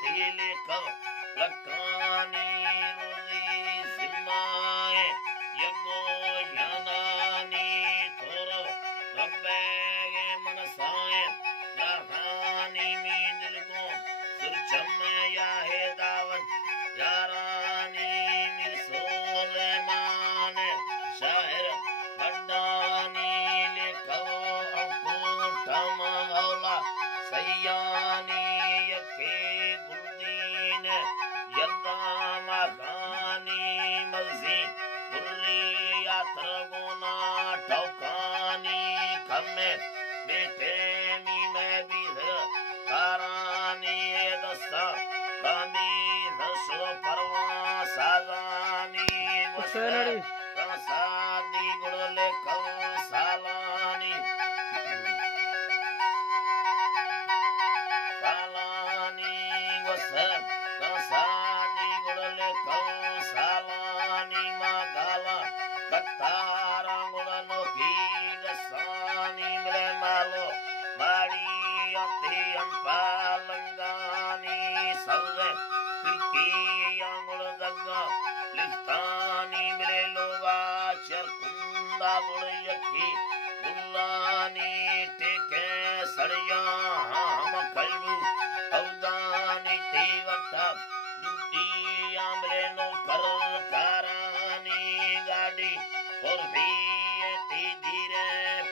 तीले कव लकानी रोजी सिमाए यगो यानानी तोरो रब्बे मनसाए यारानी मी दिल को सुरचम या है दावत यारानी मिर सोलेमान शायर बड्डानी लिखो अंकुटम औला सयानी यके गुलदीन यल्दाम गानी मगजी गुर्री यात्रगोना टौकानी कमे बेटे मी मैं भी कारानी दस्ता कामी रसो परवा सागानी वस्ते सादी गुड़ले कव सालानी सालानी वस्ते सादी गुड़ले कव सालानी मागाला कतारा गुड़नो की दसानी मिले मालो माड़ी अंती अंपालंगानी सल्ले खिड़की आंगुल दग्गा लिफ्तानी मिले लोगा चरकुंदा गुड़ यकी गुल्लानी टेके सड़िया हम कल्बू अवदानी तीवटा लुटी आमले नो कर कारानी गाड़ी और भी ती धीरे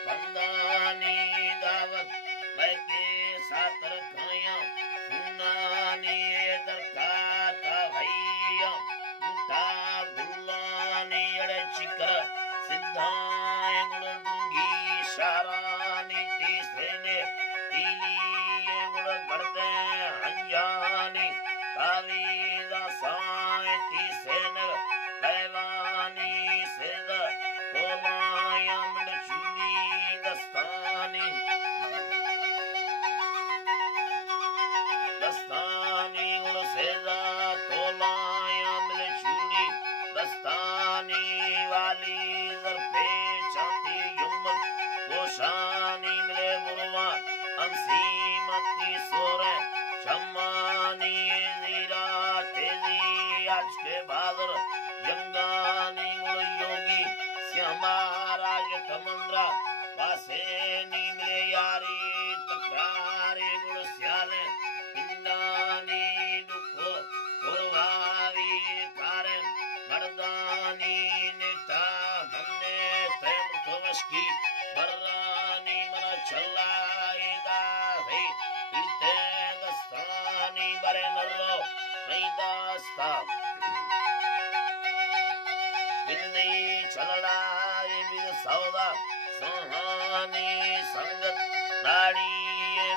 पंदानी दावत बैके साथ रखाया सुनानी दरकाता भैया उठा गुल्लानी अड़े चिकर सिद्धाए गुड़ दूंगी शारानी तीसरे ने तीली गुड़ गड़दे हंजानी कालीदा साए तीसरे ने पैवानी सिद तोलाया मिड चूड़ी दस्तानी दस्तानी गुड़ सेदा तोलाया मिड चूड़ी दस्तानी वाली जरफे चांती युम्मत गोशानी मिले मुरवा अंसी मती सोरे शम्मानी जीरा तेजी आज के बादर जंगानी गुड़ योगी श्यामाराज तमंद्रा वासेनी मिले यारी तकरारे गुड़ स्याले पिंडानी दुखो कुरवारी कारे मर्दानी नेता हमने प्रेम तोवश की बर्रानी मना चलाएगा है इल्ते दस्तानी बरे नर्रो मैदास्ता बिंदी चलड़ाए बिद सौदा सुहानी संगत नाड़ी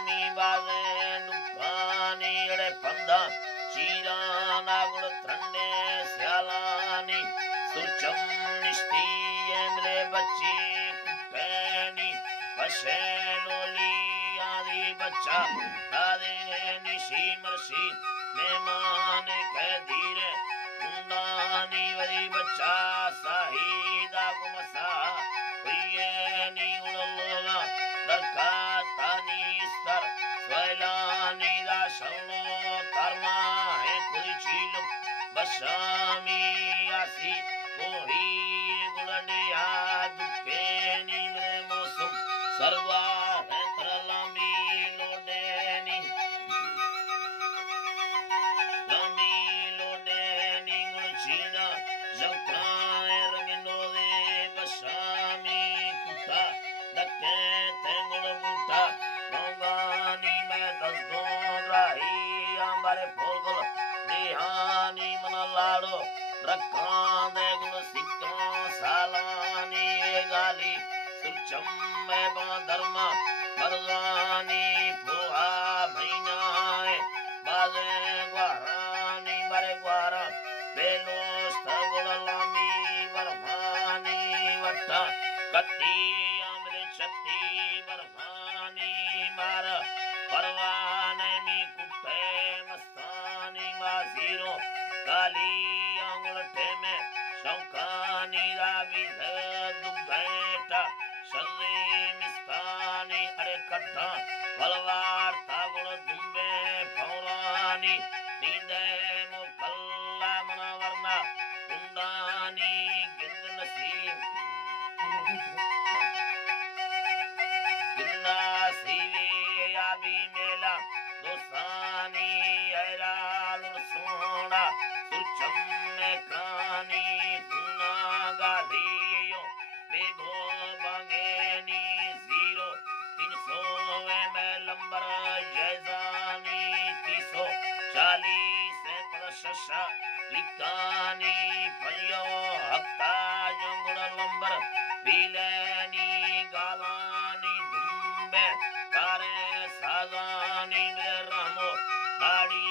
मी बाजे दुकानी अड़े पंदा चीराना गुड़ त्रंडे स्यालानी सुचम निष्ठी एमले बच्ची कुप्पेनी वशेलोली आदि बच्चा दादे निशी मर्शी मेहमान कह धीरे कुंदानी वरी बच्चा साहिदा गुमसा हुईनी उड़लोला दरकातानी स्तर स्वैलानी दा शवलो तरमा है कोई चीलुक बशामी आसी मोही गुड़डिया दुकेनी में मौसम सर्वा है तरलामी लोडेनी लामी लोडेनी गुड़चीना जकाए रंगनो दे बशामी कुत्ता डके तेंगुड़ बूटा गंगानी में दसदों राही आंबारे फोगल देहानी मना लाड़ो रखां दे गुल सिक्का सालानी गाली सुचम में धर्मा मरदानी पोहा महीनाए बाजे ग्वारानी बरे ग्वारा बेलोस्त गुल लामी बरमानी वट्टा कत्ती आमले छत्ती बरमानी मार परवाने मी कुत्ते मस्तानी माजीरो काली अंगुलटे में शौकानी राबी दुबैटा शल्ली मिस्तानी अरे कट्ठा वलवार तागुल दुम्बे पौरानी नी नींदे मुकल्ला मनवरना कुंदानी गिंद नसीब गिंदा सीवी याबी मेला दोसानी ऐराल सोना सुचम में कानी पुना गालियो बेगो बंगेनी 0-300 में लंबर जैजानी 340 प्रशंसा लिखानी फलियो हफ्ता जंगुड़ लंबर पीलेनी गालानी दुम्बे कारे साजानी मेरे रामो गाड़ी